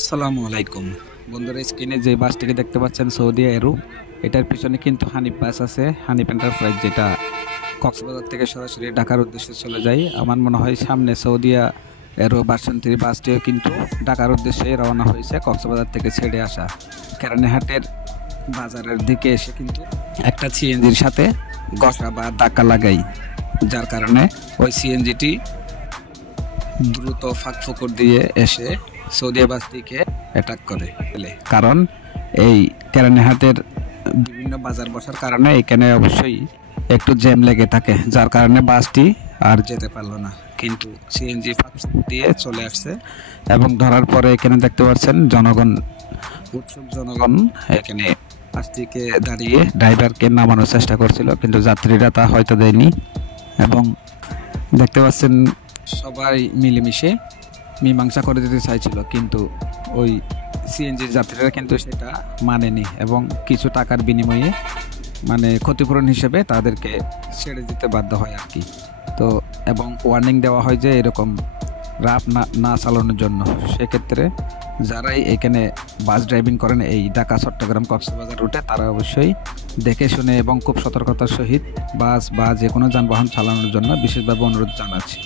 আসসালামু আলাইকুম বন্ধুরা, স্ক্রিনে যে বাসটিকে দেখতে পাচ্ছেন সৌদি এরো, এটার পিছনে কিন্তু হানিফ বাস আছে, হানিফ এন্টারপ্রাইজ, যেটা কক্সবাজার থেকে সরাসরি ঢাকার উদ্দেশ্যে চলে যায়। আমার মনে হয় সামনে সৌদিয়া এরো ভার্সন 3 বাসটিও কিন্তু ঢাকার উদ্দেশ্যে রওনা হয়েছে, কক্সবাজার থেকে ছেড়ে আসা। কেরানীহাটের বাজারের দিকে এসে কিন্তু একটা সিএনজির সাথে ঘষা বা ধাক্কা লাগাই, যার কারণে ওই সিএনজিটি দ্রুত ফাঁক ফোকর দিয়ে এসে সৌদি বাসটিকে অ্যাটাক করে ফেলে। কারণ এই কেরানীহাটের বিভিন্ন বাজার বসার কারণে এখানে অবশ্যই একটু জ্যাম লেগে থাকে, যার কারণে বাসটি আর যেতে পারলো না। কিন্তু সিএনজি ফাঁক ফোকর দিয়ে চলে আসছে এবং ধরার পরে এখানে দেখতে পাচ্ছেন জনগণ, উৎসুক জনগণ এখানে বাসটিকে দাঁড়িয়ে ড্রাইভারকে নামানোর চেষ্টা করছিল, কিন্তু যাত্রীরা তা হয়তো দেয়নি। এবং দেখতে পাচ্ছেন সবাই মিলেমিশে মীমাংসা করে দিতে চাইছিল, কিন্তু ওই সিএনজির যাত্রীরা কিন্তু সেটা মানেনি এবং কিছু টাকার বিনিময়ে মানে ক্ষতিপূরণ হিসেবে তাদেরকে ছেড়ে দিতে বাধ্য হয় আর কি। তো এবং ওয়ার্নিং দেওয়া হয় যে এরকম রাফ না চালানোর জন্য। সেক্ষেত্রে যারাই এখানে বাস ড্রাইভিং করেন এই ঢাকা চট্টগ্রাম কক্সবাজার রুটে, তারা অবশ্যই দেখে শুনে এবং খুব সতর্কতার সহিত বাস বা যে কোনো যানবাহন চালানোর জন্য বিশেষভাবে অনুরোধ জানাচ্ছি।